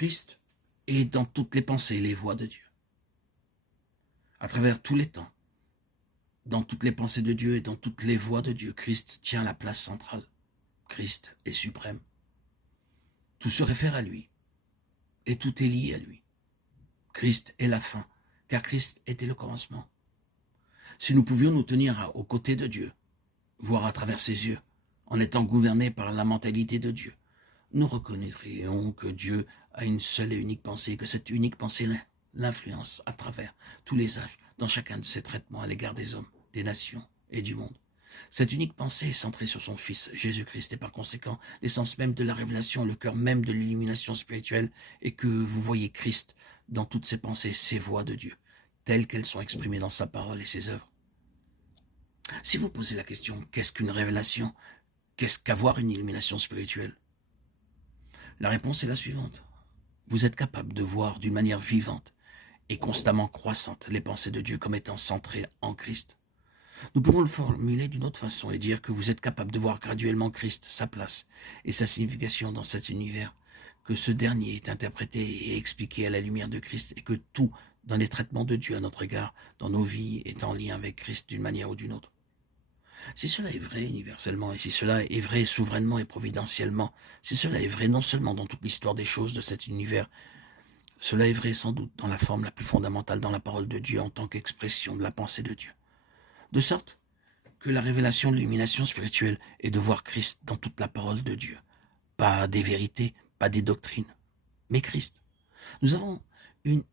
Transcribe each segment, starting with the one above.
Christ est dans toutes les pensées et les voies de Dieu. À travers tous les temps, dans toutes les pensées de Dieu et dans toutes les voies de Dieu, Christ tient la place centrale. Christ est suprême. Tout se réfère à lui et tout est lié à lui. Christ est la fin, car Christ était le commencement. Si nous pouvions nous tenir aux côtés de Dieu, voir à travers ses yeux, en étant gouvernés par la mentalité de Dieu, nous reconnaîtrions que Dieu a une seule et unique pensée, que cette unique pensée l'influence à travers tous les âges, dans chacun de ses traitements à l'égard des hommes, des nations et du monde. Cette unique pensée est centrée sur son Fils, Jésus-Christ, et par conséquent, l'essence même de la révélation, le cœur même de l'illumination spirituelle, est que vous voyez Christ dans toutes ses pensées, ses voies de Dieu, telles qu'elles sont exprimées dans sa parole et ses œuvres. Si vous posez la question, qu'est-ce qu'une révélation? Qu'est-ce qu'avoir une illumination spirituelle? La réponse est la suivante. Vous êtes capable de voir d'une manière vivante et constamment croissante les pensées de Dieu comme étant centrées en Christ. Nous pouvons le formuler d'une autre façon et dire que vous êtes capable de voir graduellement Christ, sa place et sa signification dans cet univers, que ce dernier est interprété et expliqué à la lumière de Christ et que tout, dans les traitements de Dieu à notre égard, dans nos vies, est en lien avec Christ d'une manière ou d'une autre. Si cela est vrai universellement, et si cela est vrai souverainement et providentiellement, si cela est vrai non seulement dans toute l'histoire des choses de cet univers, cela est vrai sans doute dans la forme la plus fondamentale dans la parole de Dieu en tant qu'expression de la pensée de Dieu. De sorte que la révélation de l'illumination spirituelle est de voir Christ dans toute la parole de Dieu. Pas des vérités, pas des doctrines, mais Christ. Nous avons une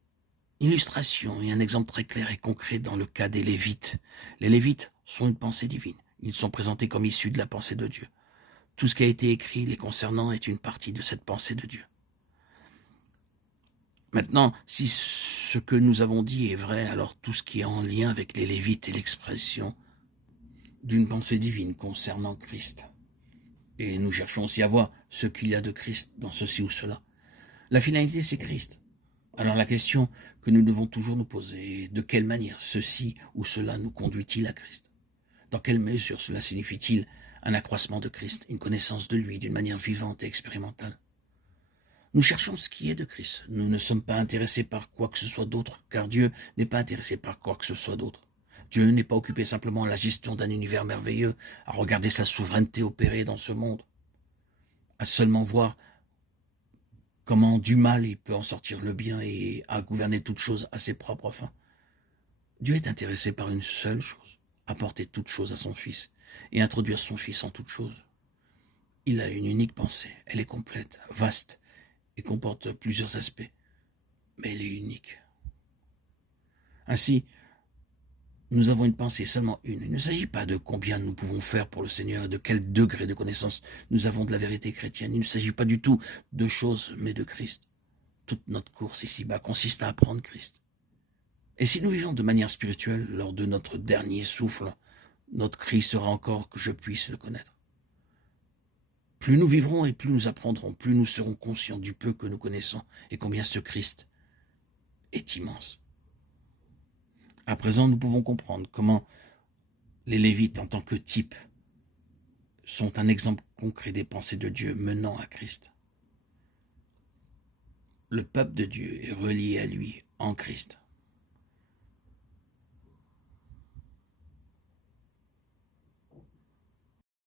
illustration et un exemple très clair et concret dans le cas des Lévites. Les Lévites sont une pensée divine. Ils sont présentés comme issus de la pensée de Dieu. Tout ce qui a été écrit les concernant est une partie de cette pensée de Dieu. Maintenant, si ce que nous avons dit est vrai, alors tout ce qui est en lien avec les Lévites est l'expression d'une pensée divine concernant Christ. Et nous cherchons aussi à voir ce qu'il y a de Christ dans ceci ou cela. La finalité, c'est Christ. Alors la question que nous devons toujours nous poser est de quelle manière ceci ou cela nous conduit-il à Christ? Dans quelle mesure cela signifie-t-il un accroissement de Christ, une connaissance de lui d'une manière vivante et expérimentale? Nous cherchons ce qui est de Christ. Nous ne sommes pas intéressés par quoi que ce soit d'autre, car Dieu n'est pas intéressé par quoi que ce soit d'autre. Dieu n'est pas occupé simplement à la gestion d'un univers merveilleux, à regarder sa souveraineté opérer dans ce monde, à seulement voir comment du mal il peut en sortir le bien et à gouverner toute chose à ses propres fins. Dieu est intéressé par une seule chose, apporter toute chose à son Fils et introduire son Fils en toute chose. Il a une unique pensée, elle est complète, vaste et comporte plusieurs aspects, mais elle est unique. Ainsi, nous avons une pensée, seulement une. Il ne s'agit pas de combien nous pouvons faire pour le Seigneur et de quel degré de connaissance nous avons de la vérité chrétienne. Il ne s'agit pas du tout de choses, mais de Christ. Toute notre course ici-bas consiste à apprendre Christ. Et si nous vivons de manière spirituelle, lors de notre dernier souffle, notre cri sera encore que je puisse le connaître. Plus nous vivrons et plus nous apprendrons, plus nous serons conscients du peu que nous connaissons et combien ce Christ est immense. À présent, nous pouvons comprendre comment les Lévites, en tant que type, sont un exemple concret des pensées de Dieu menant à Christ. Le peuple de Dieu est relié à lui en Christ.